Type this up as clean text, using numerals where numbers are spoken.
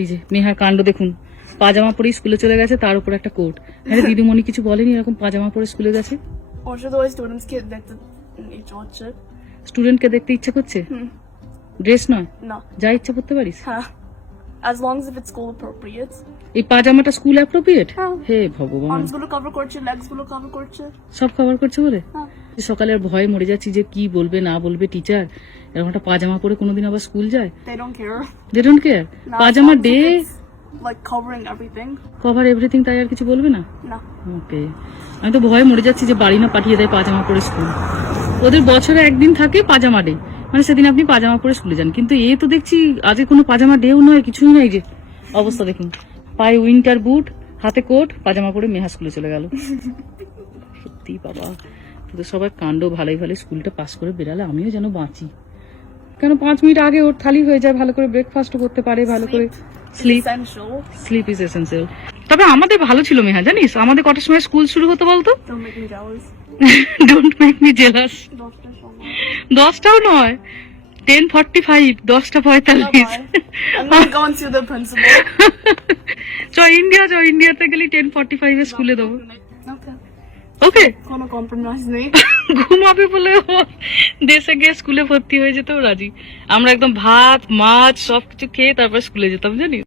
এই যে মেহার কাণ্ড দেখুন, পাজামা পরে স্কুলে চলে গেছে, তার উপর একটা কোট। হ্যাঁ দিদিমণি কিছু বলেনি এরকম পাজামা পরে স্কুলে গেছে? স্টুডেন্টকে দেখতে ইচ্ছা করছে? ড্রেস নয়, যা ইচ্ছা করতে পারিস? As long as if it's school appropriate. এই পাজামাটা স্কুল অ্যাপ্রোপ্রিয়েট? হে ভগবান, আর্মস গুলো কভার করছে, লেগস গুলো কভার করছে, সব কভার করছে বলে সকালের ভয়ে মরে যাচ্ছি যে কি বলবে না বলবে টিচার। এরকম একটা পাজামা পরে কোনোদিন আবার স্কুল যায়? they don't care. They don't care. পাজামা ডে like covering everything. Cover everything, তাই আর কিছু বলবে না? না। ওকে, আমি তো ভয়ে মরে যাচ্ছি যে বাড়ি না পাঠিয়ে দেয় পাজামা পরে স্কুল। ওদের বছরে একদিন থাকে পাজামা ডে, মানে সেদিন আপনি পাজামা পরে স্কুলে যান, কিন্তু এ তো দেখছি আজকে কোনো পাজামা ডেও নয়, কিছুই নয়। যে অবস্থা দেখুন, পায়ে উইন্টার বুট, হাতে কোট, পাজামা পরে মেহা স্কুলে চলে গেল। সত্যি বাবা, তোদের সবাই কাণ্ড। ভালোই ভালো স্কুলটা পাস করে বেরালে আমিও যেন বাঁচি। কেন 5 মিনিট আগে ওর থালি হয়ে যায়, ভালো করে ব্রেকফাস্ট করতে পারে, ভালো করে স্লিপ ইজ এসেন্সিয়াল। তবে আমাদের ভালো ছিল মেহা, জানিস আমাদের কটার সময় স্কুল শুরু হতো বলতো? Don't make me jealous. 10টাও নয়, 10:45, 10:45। চ ইন্ডিয়াতে গেলে 10:45 এ স্কুলে দেবো। ওকে, কোনো কম্প্রোমাইজ নেই। ঘুমাবে বলে দেশে গিয়ে স্কুলে ভর্তি হয়ে যেতেও রাজি। আমরা একদম ভাত মাছ সবকিছু খেয়ে তারপর স্কুলে যেতাম, জানিস।